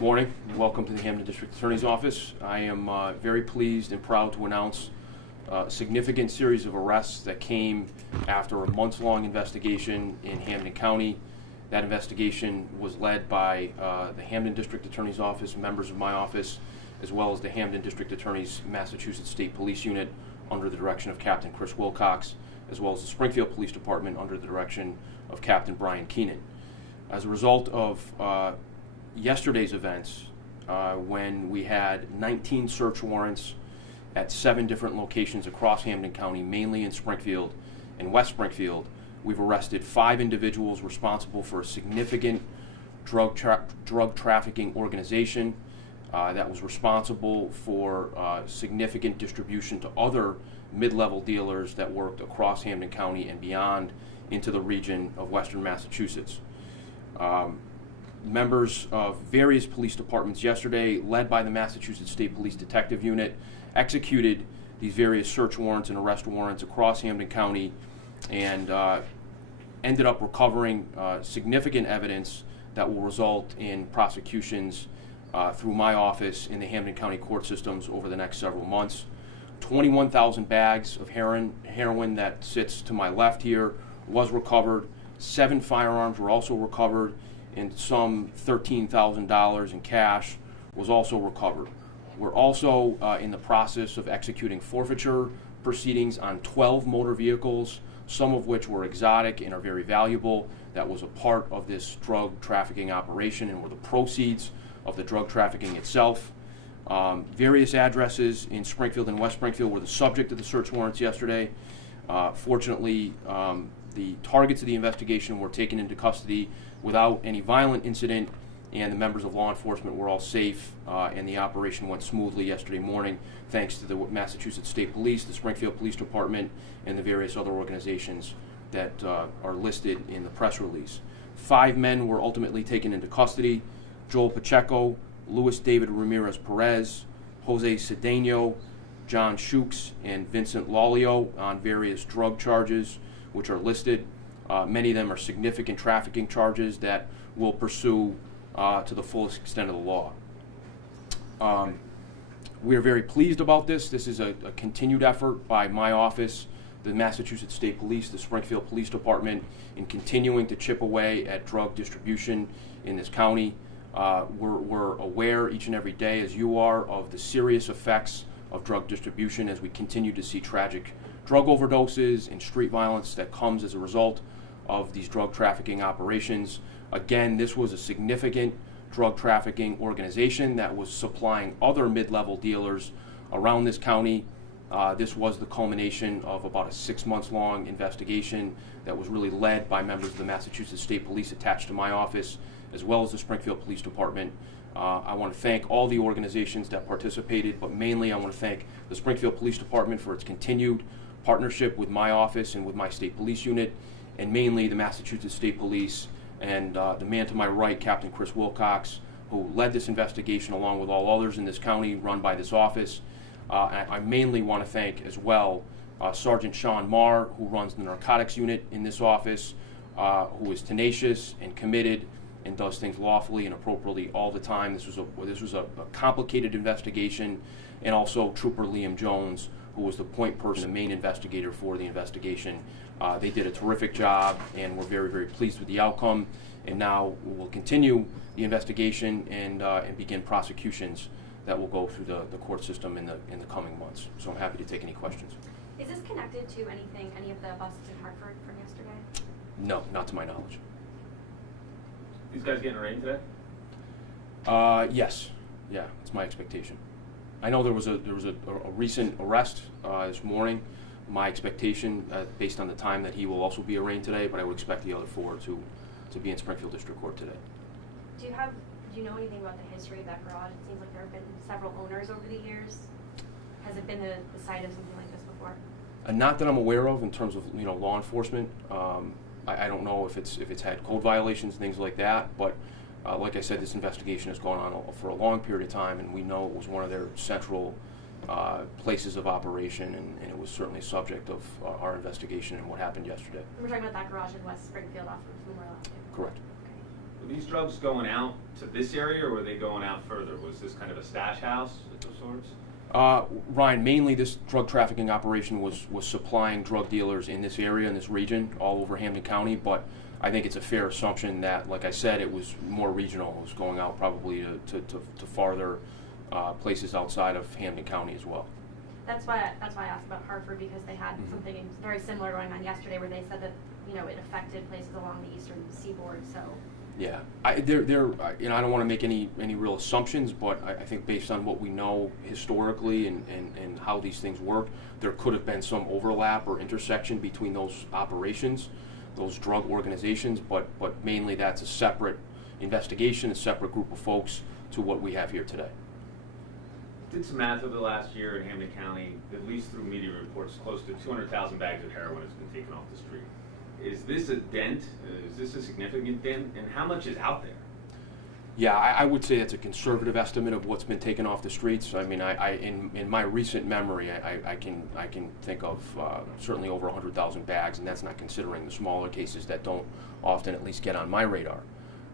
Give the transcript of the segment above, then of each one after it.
Morning, and welcome to the Hampden District Attorney's Office. I am very pleased and proud to announce a significant series of arrests that came after a months-long investigation in Hampden County. That investigation was led by the Hampden District Attorney's Office, members of my office, as well as the Hampden District Attorney's Massachusetts State Police Unit under the direction of Captain Chris Wilcox, as well as the Springfield Police Department under the direction of Captain Brian Keenan. As a result of yesterday's events, when we had 19 search warrants at 7 different locations across Hampden County, mainly in Springfield and West Springfield, we've arrested 5 individuals responsible for a significant drug trafficking organization that was responsible for significant distribution to other mid-level dealers that worked across Hampden County and beyond into the region of Western Massachusetts. Members of various police departments yesterday, led by the Massachusetts State Police Detective Unit, executed these various search warrants and arrest warrants across Hampden County and ended up recovering significant evidence that will result in prosecutions through my office in the Hampden County court systems over the next several months. 21,000 bags of heroin that sits to my left here was recovered. 7 firearms were also recovered, and some $13,000 in cash was also recovered. We're also in the process of executing forfeiture proceedings on 12 motor vehicles, some of which were exotic and are very valuable. That was a part of this drug trafficking operation and were the proceeds of the drug trafficking itself. Various addresses in Springfield and West Springfield were the subject of the search warrants yesterday. Fortunately, the targets of the investigation were taken into custody without any violent incident, and the members of law enforcement were all safe, and the operation went smoothly yesterday morning thanks to the Massachusetts State Police, the Springfield Police Department, and the various other organizations that are listed in the press release. 5 men were ultimately taken into custody: Joel Pacheco, Luis David Ramirez Perez, Jose Cedeno, John Shukes, and Vincent Lalio on various drug charges which are listed. Many of them are significant trafficking charges that we'll pursue to the fullest extent of the law. We are very pleased about this. This is a continued effort by my office, the Massachusetts State Police, the Springfield Police Department, in continuing to chip away at drug distribution in this county. We're aware each and every day, as you are, of the serious effects of drug distribution as we continue to see tragic drug overdoses and street violence that comes as a result of these drug trafficking operations. Again, this was a significant drug trafficking organization that was supplying other mid-level dealers around this county. This was the culmination of about a 6-month-long investigation that was really led by members of the Massachusetts State Police attached to my office, as well as the Springfield Police Department. I want to thank all the organizations that participated, but mainly I want to thank the Springfield Police Department for its continued partnership with my office and with my state police unit, and mainly the Massachusetts State Police and the man to my right, Captain Chris Wilcox, who led this investigation along with all others in this county run by this office. I mainly want to thank as well Sergeant Sean Marr, who runs the narcotics unit in this office, who is tenacious and committed and does things lawfully and appropriately all the time. This was a complicated investigation, and also Trooper Liam Jones, who was the point person, the main investigator for the investigation. They did a terrific job, and we're very, very pleased with the outcome. And now we'll continue the investigation and begin prosecutions that will go through the court system in the coming months. So I'm happy to take any questions. Is this connected to any of the buses in Hartford from yesterday? No, not to my knowledge. These guys getting arraigned today? Yes, yeah, it's my expectation. I know there was a recent arrest this morning. My expectation, based on the time, that he will also be arraigned today, but I would expect the other 4 to be in Springfield District Court today. Do you know anything about the history of that garage? It seems like there have been several owners over the years. Has it been the site of something like this before? Not that I'm aware of in terms of law enforcement. I don't know if it's had code violations and things like that, but like I said, this investigation has gone on for a long period of time, and we know it was one of their central places of operation, and it was certainly a subject of our investigation and what happened yesterday. We're talking about that garage in West Springfield off of Memorial Avenue. Correct. Okay. Were these drugs going out to this area, or were they going out further? Was this kind of a stash house of sorts? Ryan, mainly this drug trafficking operation was supplying drug dealers in this area, in this region, all over Hampden County, but I think it's a fair assumption that, like I said, it was more regional. It was going out probably to farther places outside of Hampden County as well. That's why I asked about Hartford, because they had something very similar going on yesterday, where they said that it affected places along the eastern seaboard. So yeah, I don't want to make any real assumptions, but I think based on what we know historically and how these things work, there could have been some overlap or intersection between those operations, those drug organizations, but mainly that's a separate investigation, a separate group of folks to what we have here today. Did some math over the last year in Hampden County, at least through media reports, close to 200,000 bags of heroin has been taken off the street. Is this a dent? Is this a significant dent? And how much is out there? Yeah, I would say it's a conservative estimate of what's been taken off the streets. I mean, in my recent memory, I can think of certainly over 100,000 bags, and that's not considering the smaller cases that don't often at least get on my radar.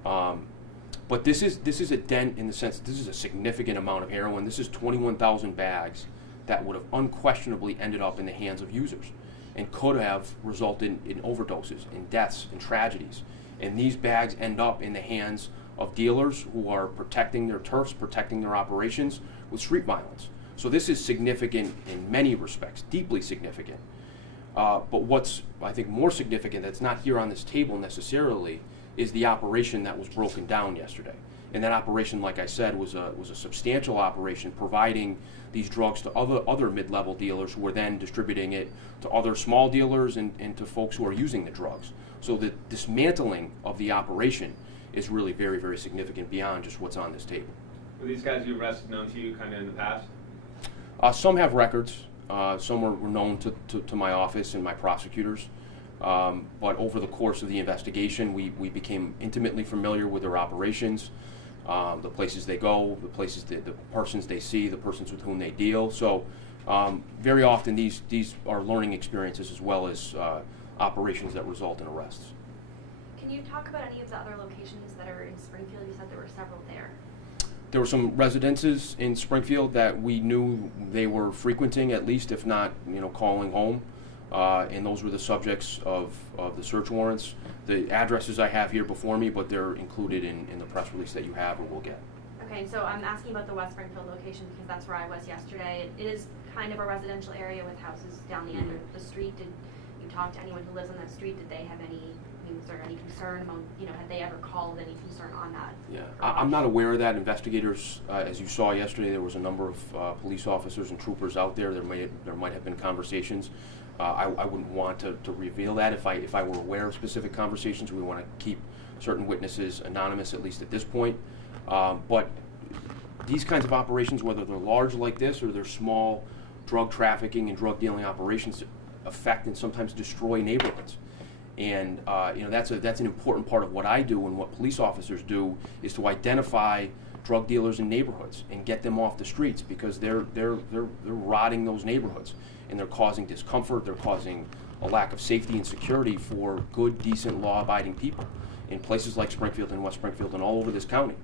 But this is a dent in the sense that this is a significant amount of heroin. This is 21,000 bags that would have unquestionably ended up in the hands of users and could have resulted in overdoses, in deaths, in tragedies. And these bags end up in the hands of dealers who are protecting their turfs, protecting their operations with street violence. So this is significant in many respects, deeply significant. But what's, I think, more significant that's not here on this table necessarily is the operation that was broken down yesterday. And that operation, like I said, was a substantial operation, providing these drugs to other mid-level dealers who were then distributing it to other small dealers and to folks who are using the drugs. So the dismantling of the operation is really very, very significant beyond just what's on this table. Were these guys you arrested known to you kind of in the past? Some have records. Some were known to my office and my prosecutors. But over the course of the investigation, we became intimately familiar with their operations, the places they go, the persons they see, the persons with whom they deal. So very often these are learning experiences as well as operations that result in arrests. can you talk about any of the other locations that are in Springfield? You said there were several there. There were some residences in Springfield that we knew they were frequenting, at least, if not, calling home. And those were the subjects of the search warrants. The addresses I have here before me, but they're included in the press release that you have or will get. Okay, so I'm asking about the West Springfield location because that's where I was yesterday. It is kind of a residential area with houses down the end of the street. Did you talk to anyone who lives on that street? Did they have any news or any concern among, had they ever called any concern on that? Yeah, I'm not aware of that. Investigators, as you saw yesterday, there was a number of police officers and troopers out there. There might have been conversations. I wouldn't want to reveal that. If I were aware of specific conversations, we want to keep certain witnesses anonymous, at least at this point. But these kinds of operations, whether they're large like this or they're small drug trafficking and drug dealing operations, affect and sometimes destroy neighborhoods. And that's an important part of what I do and what police officers do, is to identify drug dealers in neighborhoods and get them off the streets, because they're rotting those neighborhoods and they're causing discomfort. They're causing a lack of safety and security for good, decent, law-abiding people in places like Springfield and West Springfield and all over this county.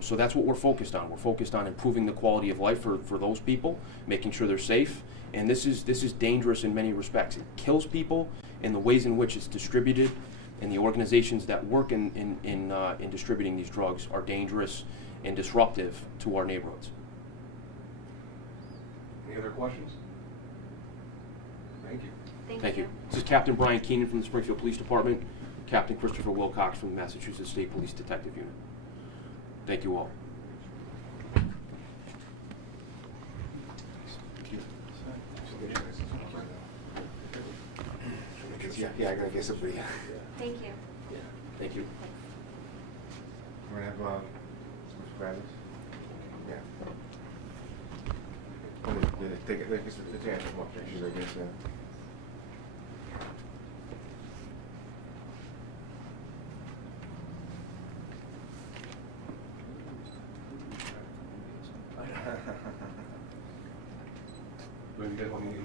So that's what we're focused on. We're focused on improving the quality of life for those people, making sure they're safe. And this is dangerous in many respects. It kills people, and the ways in which it's distributed and the organizations that work in distributing these drugs are dangerous and disruptive to our neighborhoods. Any other questions? Thank you. Thank you. This is Captain Brian Keenan from the Springfield Police Department, Captain Christopher Wilcox from the Massachusetts State Police Detective Unit. Thank you all. Yeah, I gotta get somebody. Thank you. Yeah. Thank you. We're gonna have some surprises. Yeah. Take it. Take the chance. More pictures, I guess. Do you guys want me to